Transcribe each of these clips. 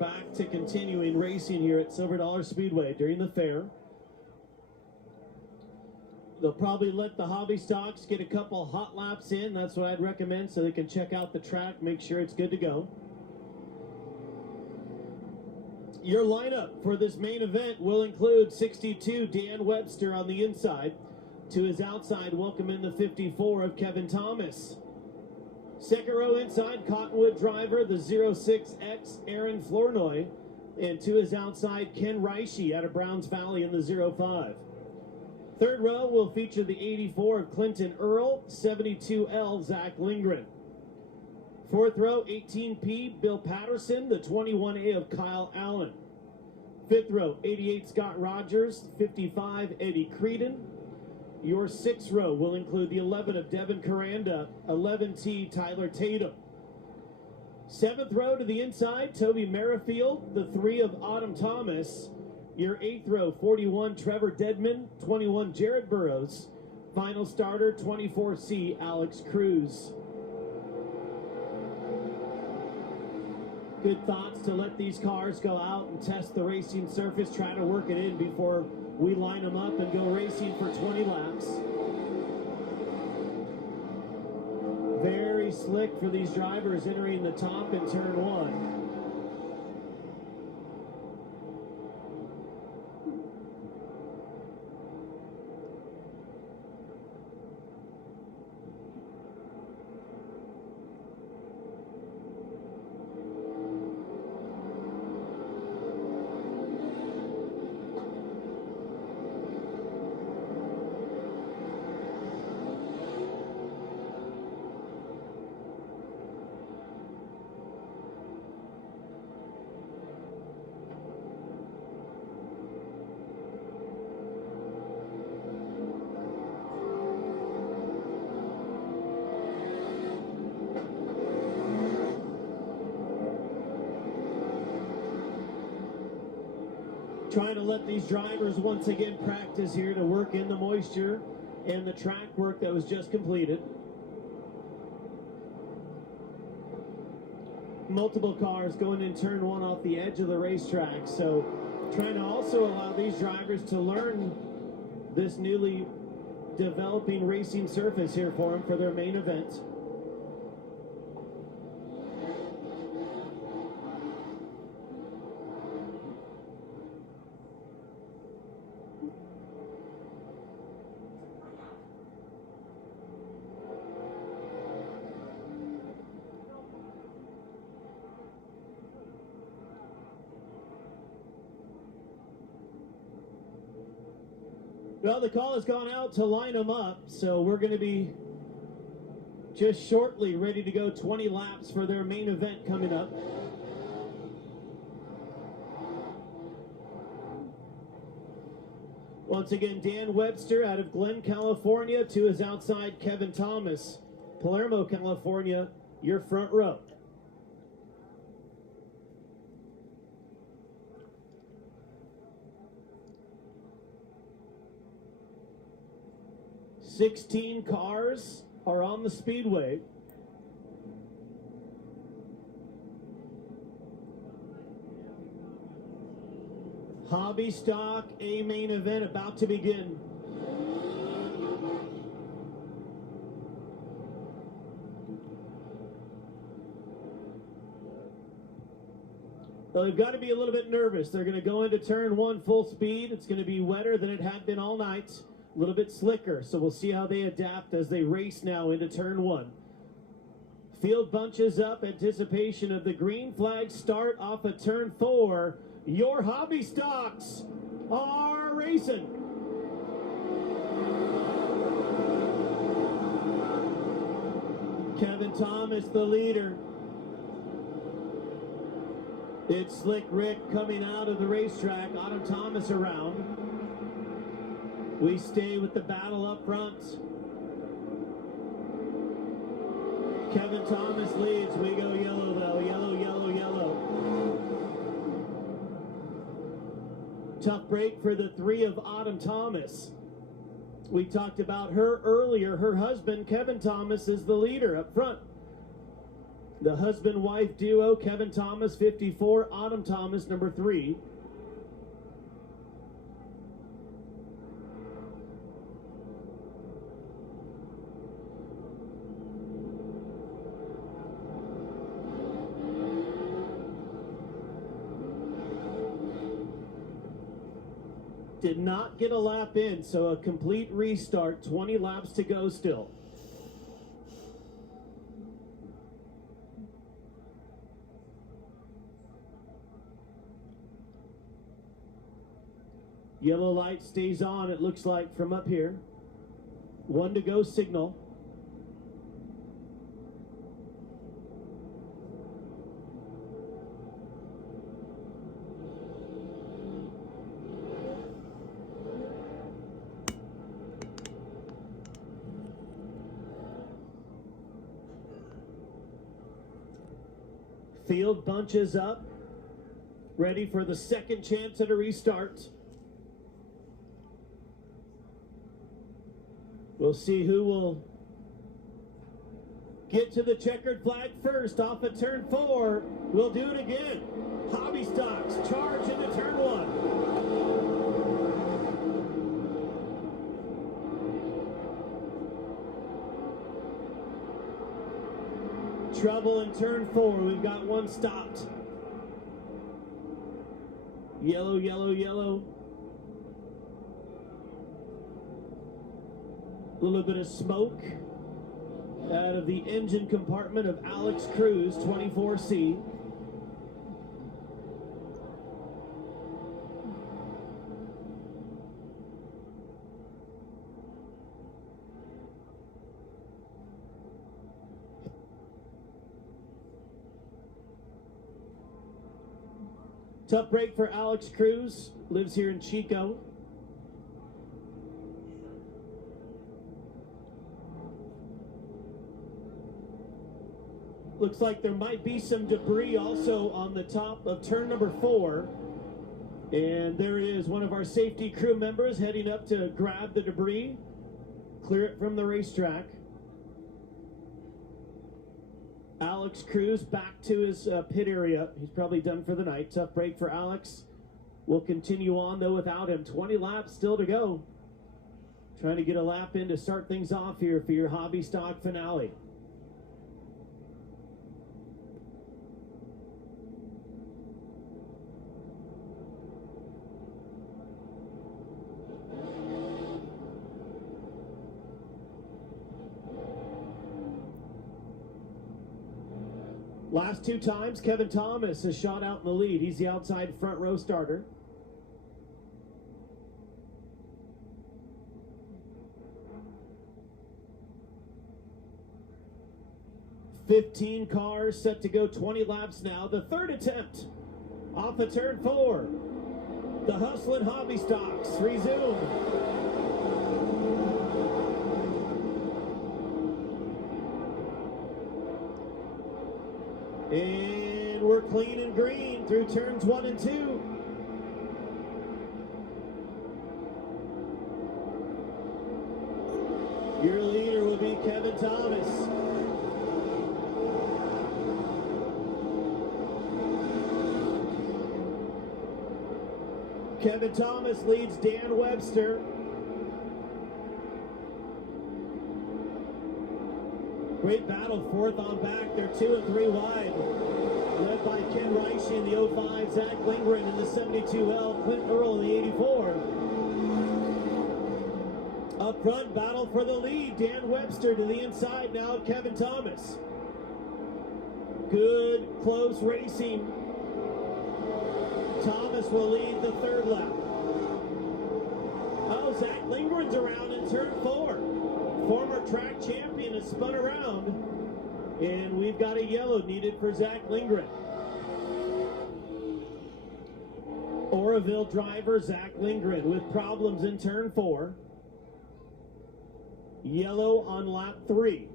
back to continuing racing here at Silver Dollar Speedway during the fair. They'll probably let the hobby stocks get a couple hot laps in. That's what I'd recommend, so they can check out the track, make sure it's good to go. Your lineup for this main event will include 62 Dan Webster on the inside. To his outside, welcome in the 54 of Kevin Thomas. Second row inside, Cottonwood driver, the 06X Aaron Flournoy. And to his outside, Ken Reishi out of Browns Valley in the 05. Third row will feature the 84 of Clinton Earl, 72L Zach Lindgren. Fourth row, 18P Bill Patterson, the 21A of Kyle Allen. Fifth row, 88 Scott Rogers, 55 Eddie Creedon. Your sixth row will include the 11 of Devin Koranda, 11T Tyler Tatum. Seventh row to the inside, Toby Merrifield, the 3 of Autumn Thomas. Your eighth row, 41 Trevor Dedman, 21 Jared Burrows. Final starter, 24C Alex Cruz. Good thoughts to let these cars go out and test the racing surface, try to work it in before we line them up and go racing for 20 laps. Very slick for these drivers entering the top in turn 1. Trying to let these drivers once again practice here to work in the moisture and the track work that was just completed. Multiple cars going in turn 1 off the edge of the racetrack, so trying to also allow these drivers to learn this newly developing racing surface here for them for their main event. Well, the call has gone out to line them up, so we're going to be just shortly ready to go 20 laps for their main event coming up. Once again, Dan Webster out of Glen, California, to his outside, Kevin Thomas, Palermo, California, your front row. "16 cars are on the Speedway. Hobby stock, a main event about to begin. Well, they've got to be a little bit nervous. They're going to go into turn 1 full speed. It's going to be wetter than it had been all night. A little bit slicker, so we'll see how they adapt as they race now into turn 1. Field bunches up, anticipation of the green flag start off of turn 4. Your hobby stocks are racing. Kevin Thomas, the leader. It's Slick Rick coming out of the racetrack. Autumn Thomas around. We stay with the battle up front. Kevin Thomas leads. We go yellow, though. Yellow, yellow, yellow. Tough break for the 3 of Autumn Thomas. We talked about her earlier. Her husband, Kevin Thomas, is the leader up front. The husband-wife duo, Kevin Thomas, 54, Autumn Thomas, number 3. Did not get a lap in, so a complete restart, 20 laps to go still. Yellow light stays on, it looks like, from up here. 1 to go signal. Field bunches up, ready for the second chance at a restart. We'll see who will get to the checkered flag first off of turn 4. We'll do it again. Hobby Stocks charge into turn 1. Trouble in turn 4. We've got one stopped. Yellow, yellow, yellow. A little bit of smoke out of the engine compartment of Alex Cruz, 24C. Tough break for Alex Cruz, lives here in Chico. Looks like there might be some debris also on the top of turn number 4. And there is one of our safety crew members heading up to grab the debris, clear it from the racetrack. Alex Cruz back to his pit area. He's probably done for the night. Tough break for Alex. We'll continue on, though, without him. 20 laps still to go. Trying to get a lap in to start things off here for your hobby stock finale. Last 2 times, Kevin Thomas has shot out in the lead. He's the outside front row starter. "15 cars set to go 20 laps now. The third attempt off of turn 4. The hustling hobby stocks resume. And we're clean and green through turns 1 and 2. Your leader will be Kevin Thomas. Kevin Thomas leads Dan Webster. Great battle, 4th on back. They're 2 and 3 wide. Led by Ken Reishi in the 05, Zach Lindgren in the 72L, Clint Earl in the 84. Up front, battle for the lead. Dan Webster to the inside now, Kevin Thomas. Good, close racing. Thomas will lead the 3rd lap. Oh, Zach Lindgren's around in turn 4. Former track champion has spun around, and we've got a yellow needed for Zach Lindgren. Oroville driver Zach Lindgren with problems in turn 4. Yellow on lap 3.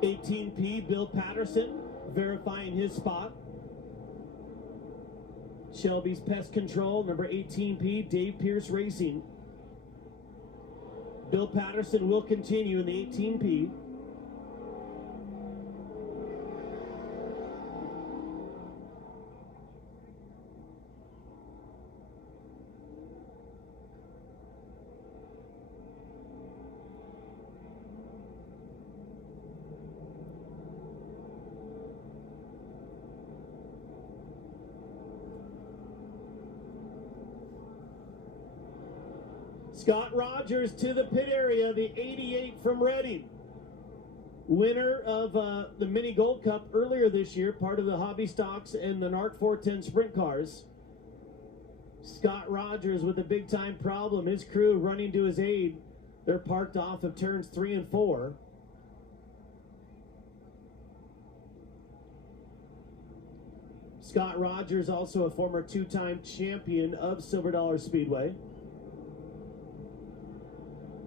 (18P) Bill Patterson verifying his spot. Shelby's Pest Control, number 18P, Dave Pierce Racing. Bill Patterson will continue in the 18P. Scott Rogers to the pit area, the 88 from Reading. Winner of the Mini Gold Cup earlier this year, part of the Hobby Stocks and the NARC 410 Sprint Cars. Scott Rogers with a big-time problem. His crew running to his aid. They're parked off of turns 3 and 4. Scott Rogers, also a former two-time champion of Silver Dollar Speedway.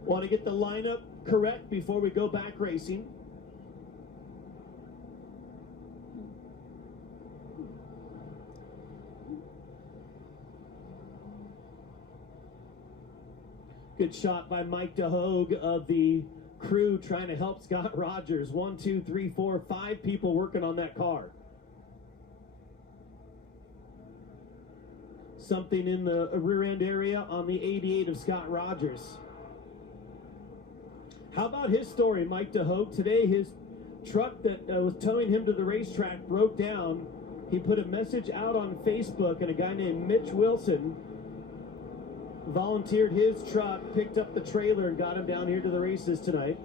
Want to get the lineup correct before we go back racing. Good shot by Mike DeHogue of the crew trying to help Scott Rogers. 1, 2, 3, 4, 5 people working on that car. Something in the rear end area on the 88 of Scott Rogers. How about his story, Mike DeHogue? Today, his truck that was towing him to the racetrack broke down. He put a message out on Facebook, and a guy named Mitch Wilson volunteered his truck, picked up the trailer, and got him down here to the races tonight.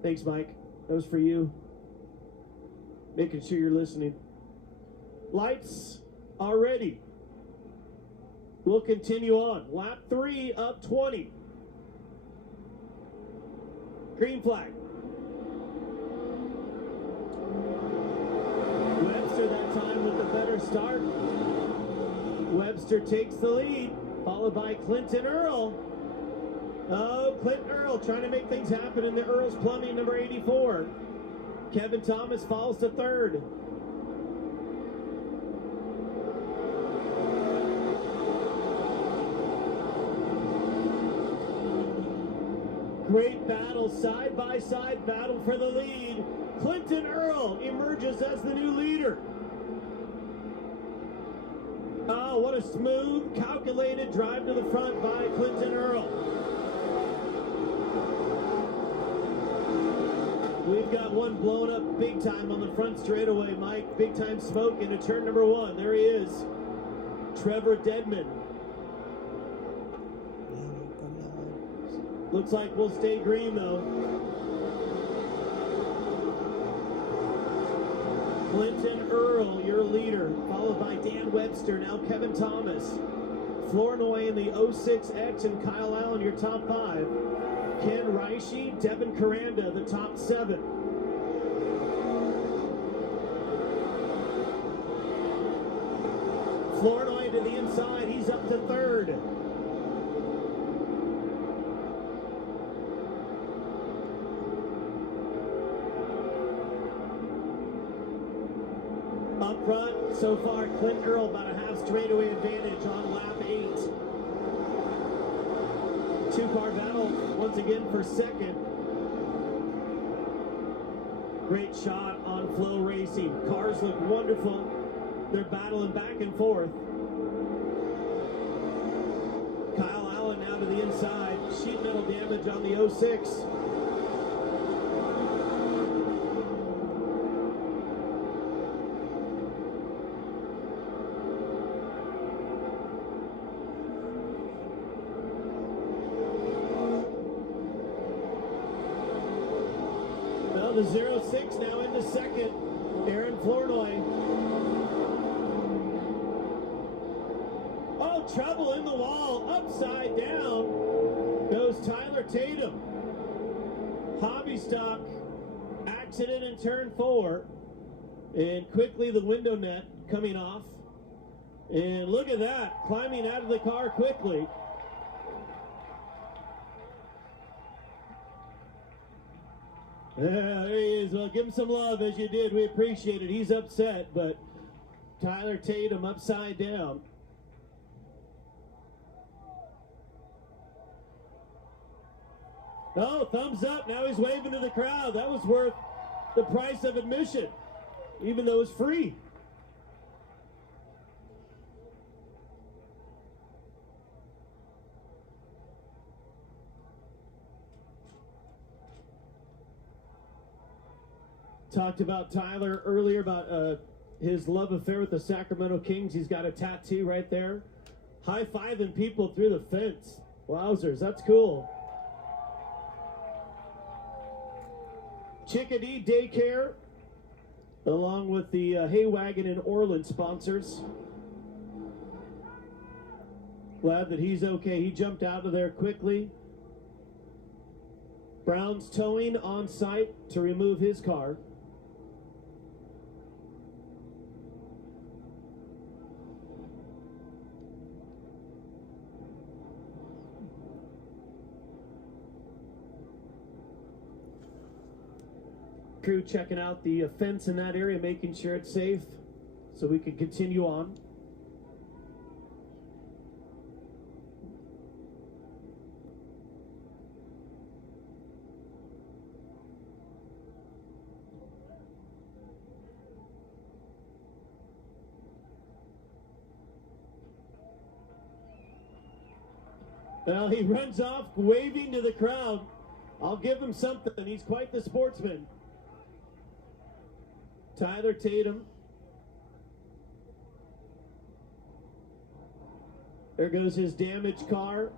Thanks, Mike. That was for you. Making sure you're listening. Lights are ready. We'll continue on. Lap 3 of 20. Green flag. Webster that time with the better start. Webster takes the lead, followed by Clinton Earl. Oh, Clinton Earl trying to make things happen in the Earl's Plumbing, number 84. Kevin Thomas falls to third. Great battle, side-by-side battle for the lead. Clinton Earl emerges as the new leader. Oh, what a smooth, calculated drive to the front by Clinton Earl. We've got one blowing up big time on the front straightaway, Mike. Big time smoke into turn number 1. There he is. Trevor Deadman. Looks like we'll stay green, though. Clinton Earl, your leader, followed by Dan Webster, now Kevin Thomas. Flournoy in the 06X and Kyle Allen, your top 5. Ken Reishi, Devin Koranda, the top 7. Flournoy to the inside, he's up to 3rd. Up front, so far, Clinton Earl about a half straightaway advantage on lap 8. Two-car battle once again for second. Great shot on Flow Racing. Cars look wonderful. They're battling back and forth. Kyle Allen now to the inside. Sheet metal damage on the 06. The 06 now into second. Aaron Flournoy. Oh, trouble in the wall. Upside down goes Tyler Tatum. Hobby stock accident in turn 4. And quickly the window net coming off. And look at that. Climbing out of the car quickly. Yeah, there he is. Well, give him some love as you did. We appreciate it. He's upset, but Tyler Tatum upside down. Oh, thumbs up. Now he's waving to the crowd. That was worth the price of admission, even though it's free. Talked about Tyler earlier about his love affair with the Sacramento Kings. He's got a tattoo right there. High-fiving people through the fence. Wowzers, that's cool. Chickadee Daycare, along with the Hay Wagon and Orland sponsors. Glad that he's okay. He jumped out of there quickly. Brown's towing on site to remove his car. Crew checking out the fence in that area, making sure it's safe so we can continue on. Well, he runs off waving to the crowd. I'll give him something. He's quite the sportsman. Tyler Tatum. There goes his damaged car.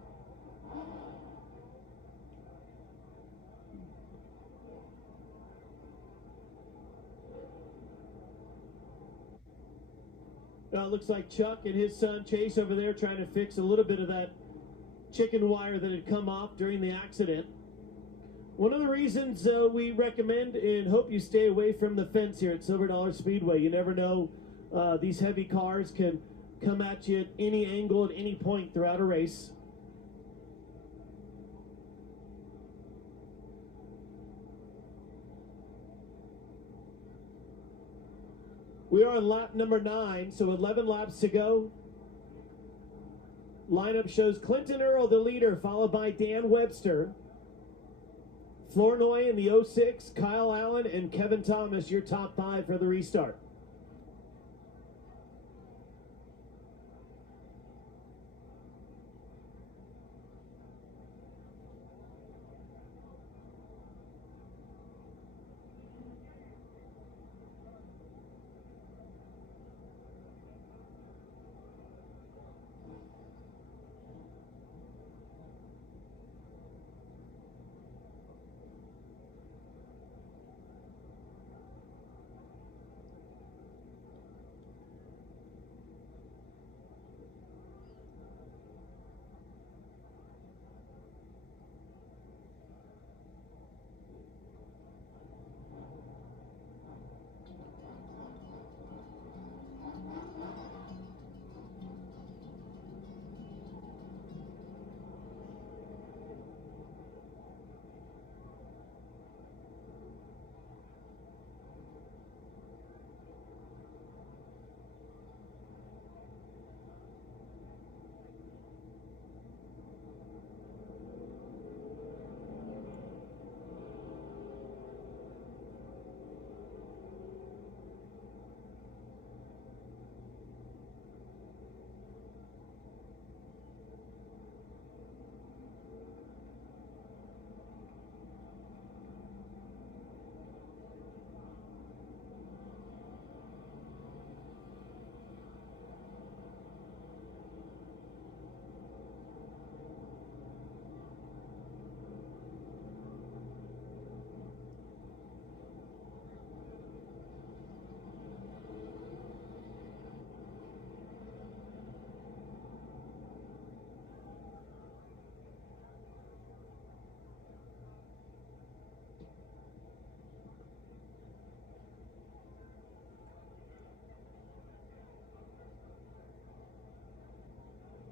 Well, it looks like Chuck and his son Chase over there trying to fix a little bit of that chicken wire that had come off during the accident. One of the reasons we recommend and hope you stay away from the fence here at Silver Dollar Speedway. You never know, these heavy cars can come at you at any angle at any point throughout a race. We are on lap number 9, so 11 laps to go. Lineup shows Clinton Earl, the leader, followed by Dan Webster. Flournoy in the 06, Kyle Allen, and Kevin Thomas, your top 5 for the restart.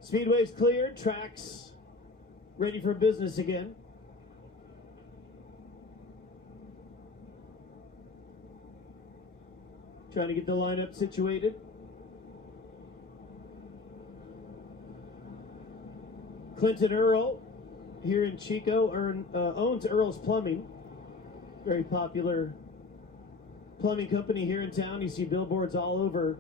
Speedway's cleared, tracks ready for business again. Trying to get the lineup situated. Clinton Earl here in Chico, owns Earl's Plumbing. Very popular plumbing company here in town. You see billboards all over.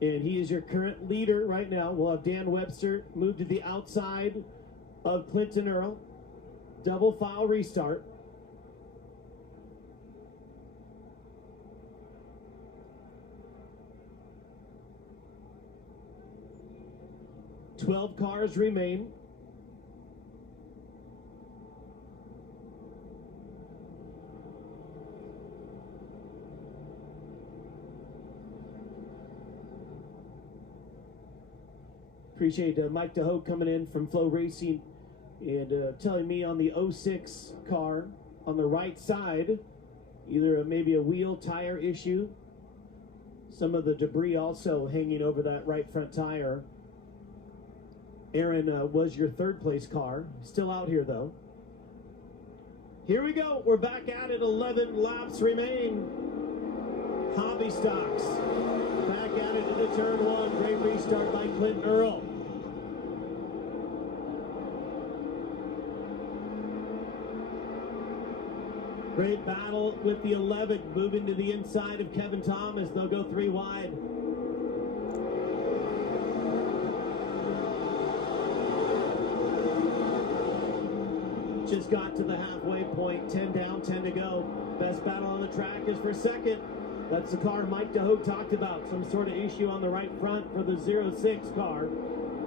And he is your current leader right now. We'll have Dan Webster move to the outside of Clinton Earl. Double file restart. $12 cars remain. Appreciate Mike DeHoe coming in from Flow Racing and telling me on the 06 car on the right side, either maybe a wheel tire issue. Some of the debris also hanging over that right front tire. Aaron was your third place car. Still out here though. Here we go. We're back at it. 11 laps remain. Hobby stocks. Back at it into turn one. Great restart by Clinton Earl. Great battle with the 11, moving to the inside of Kevin Thomas. They'll go 3 wide. Just got to the halfway point, 10 down, 10 to go. Best battle on the track is for second. That's the car Mike DeHoe talked about. Some sort of issue on the right front for the 06 car.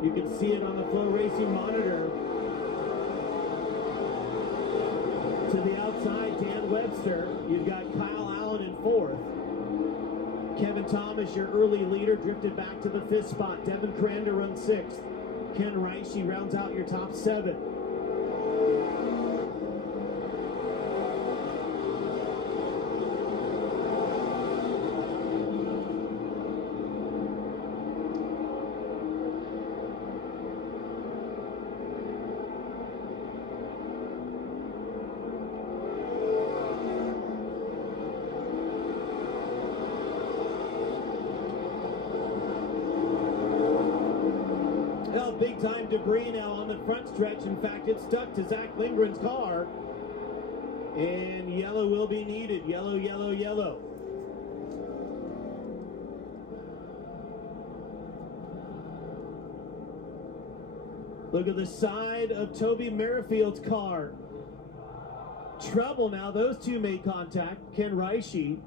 You can see it on the Flow Racing monitor. To the outside, Dan Webster. You've got Kyle Allen in fourth. Kevin Thomas, your early leader, drifted back to the fifth spot. Devin Koranda runs sixth. Ken Reishi rounds out your top 7. Big time debris now on the front stretch. In fact, it's stuck to Zach Lindgren's car. And yellow will be needed. Yellow, yellow, yellow. Look at the side of Toby Merrifield's car. Trouble now. Those two made contact. Ken Reishi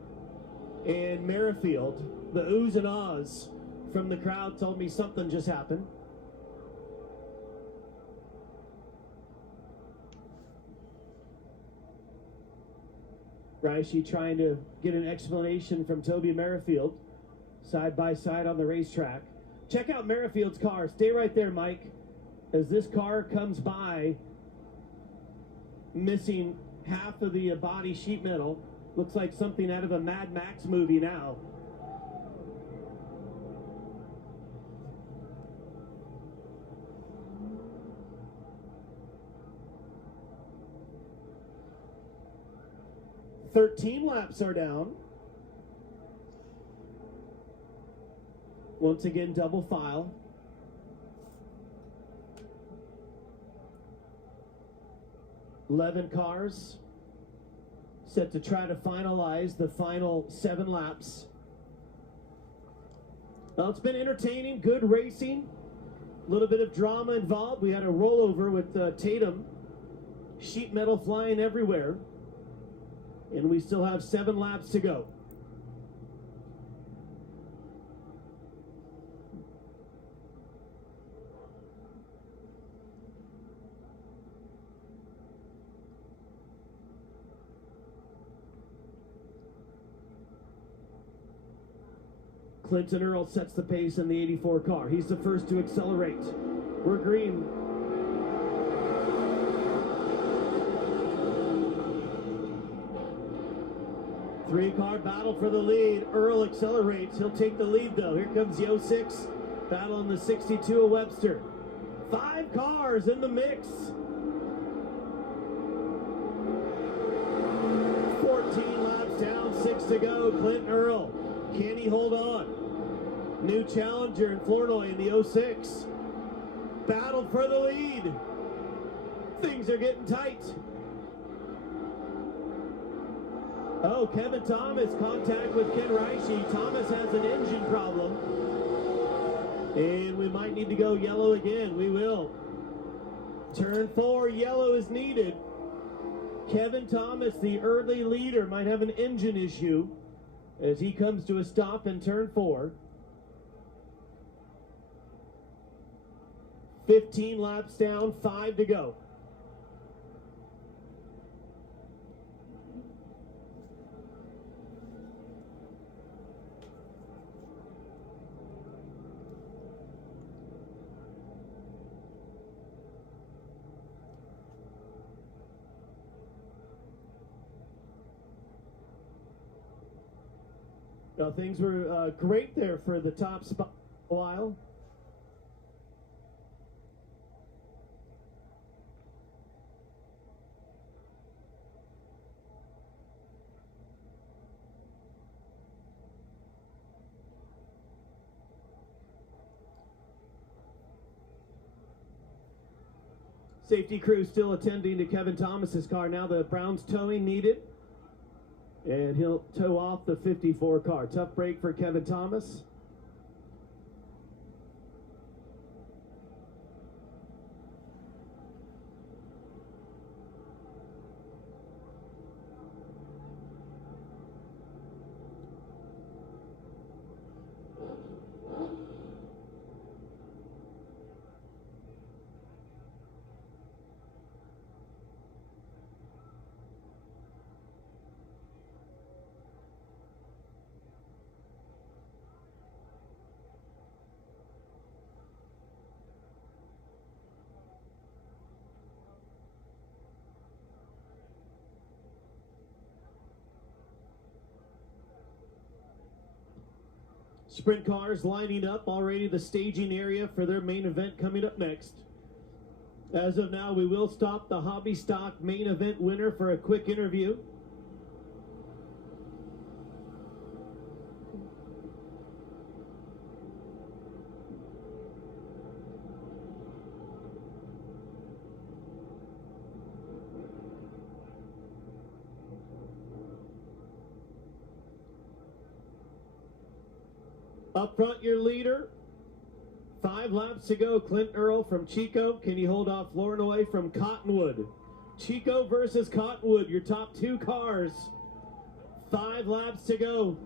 and Merrifield. The oohs and ahs from the crowd told me something just happened. Reishi trying to get an explanation from Toby Merrifield, side by side on the racetrack. Check out Merrifield's car. Stay right there, Mike, as this car comes by, missing half of the body sheet metal. Looks like something out of a Mad Max movie now. "13 laps are down." Once again, double file. "11 cars set to try to finalize the final 7 laps. Well, it's been entertaining, good racing, a little bit of drama involved. We had a rollover with Tatum, sheet metal flying everywhere. And we still have 7 laps to go. Clinton Earl sets the pace in the 84 car. He's the first to accelerate. We're green. Three-car battle for the lead. Earl accelerates. He'll take the lead, though. Here comes the 06 battle in the 62 of Webster. 5 cars in the mix. 14 laps down, 6 to go. Clinton Earl. Can he hold on? New challenger in Flournoy in the 06. Battle for the lead. Things are getting tight. Oh, Kevin Thomas, contact with Ken Reishi. Thomas has an engine problem. And we might need to go yellow again. We will. Turn 4, yellow is needed. Kevin Thomas, the early leader, might have an engine issue as he comes to a stop in turn 4. 15 laps down, 5 to go. Now, things were great there for the top spot for a while. Safety crew still attending to Kevin Thomas's car. Now the Browns towing needed. And he'll tow off the 54 car. Tough break for Kevin Thomas. Sprint cars lining up already, the staging area for their main event coming up next. As of now, we will stop the Hobby Stock main event winner for a quick interview. Up front, your leader. 5 laps to go. Clint Earl from Chico. Can you hold off Flournoy from Cottonwood? Chico versus Cottonwood, your top 2 cars. 5 laps to go.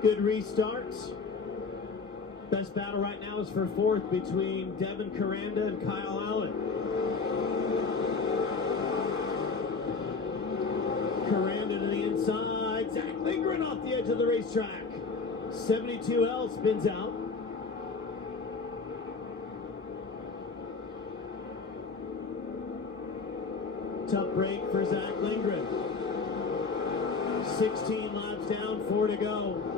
Good restarts. Best battle right now is for 4th between Devin Koranda and Kyle Allen. Koranda to the inside. Zach Lindgren off the edge of the racetrack. 72L spins out. Tough break for Zach Lindgren. 16 laps down, 4 to go.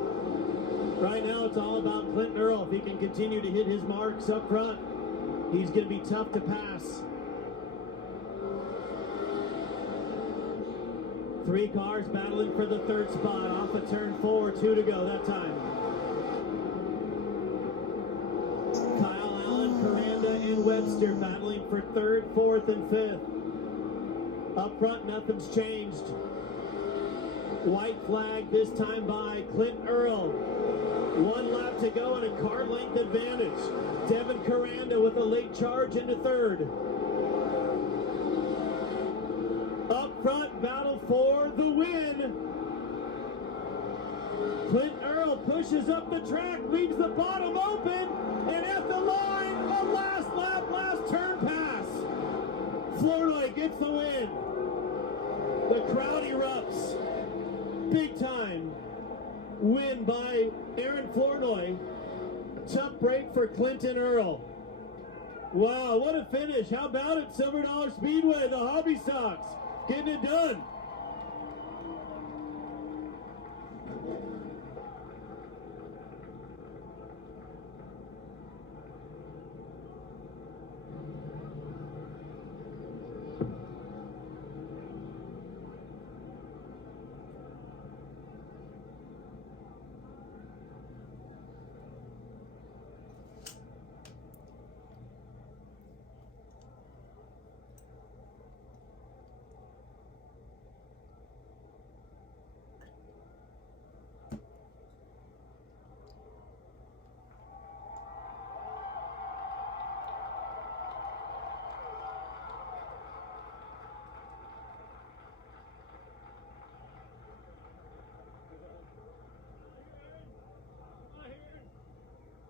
Right now, it's all about Clinton Earl. If he can continue to hit his marks up front, he's going to be tough to pass. 3 cars battling for the 3rd spot. Off of turn 4, 2 to go that time. Kyle Allen, Koranda, and Webster battling for 3rd, 4th, and 5th. Up front, nothing's changed. White flag this time by Clinton Earl. 1 lap to go and a car length advantage. Devin Koranda with a late charge into 3rd. Up front, battle for the win. Clint Earl pushes up the track, leaves the bottom open, and at the line, a last lap, last turn pass. Flournoy gets the win. The crowd erupts. Big time win by Aaron Flournoy. Tough break for Clinton Earl. Wow, what a finish. How about it, Silver Dollar Speedway, the Hobby Stocks, getting it done.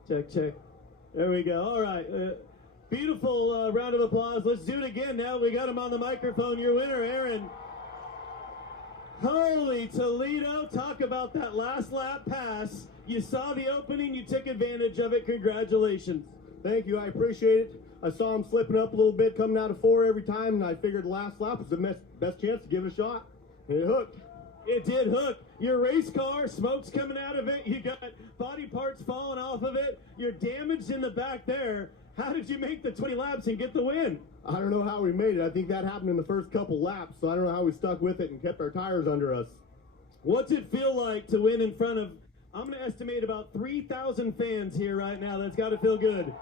Check, check. There we go. All right. Beautiful round of applause. Let's do it again now. We got him on the microphone. Your winner, Aaron. Holy Toledo. Talk about that last lap pass. You saw the opening. You took advantage of it. Congratulations. Thank you. I appreciate it. I saw him slipping up a little bit coming out of 4 every time, and I figured the last lap was the best chance to give it a shot. And it hooked. It did hook. Your race car, smoke's coming out of it. You got body parts falling off of it. You're damaged in the back there. How did you make the 20 laps and get the win? I don't know how we made it. I think that happened in the first couple laps, so I don't know how we stuck with it and kept our tires under us. What's it feel like to win in front of, I'm going to estimate about 3,000 fans here right now? That's got to feel good.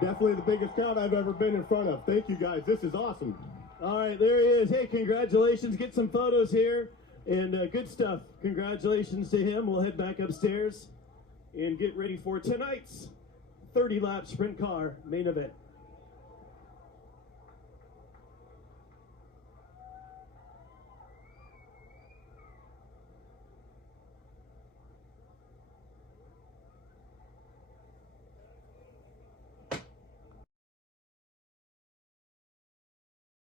Definitely the biggest crowd I've ever been in front of. Thank you, guys. This is awesome. All right, there he is. Hey, congratulations. Get some photos here. And good stuff. Congratulations to him. We'll head back upstairs and get ready for tonight's 30-lap sprint car main event.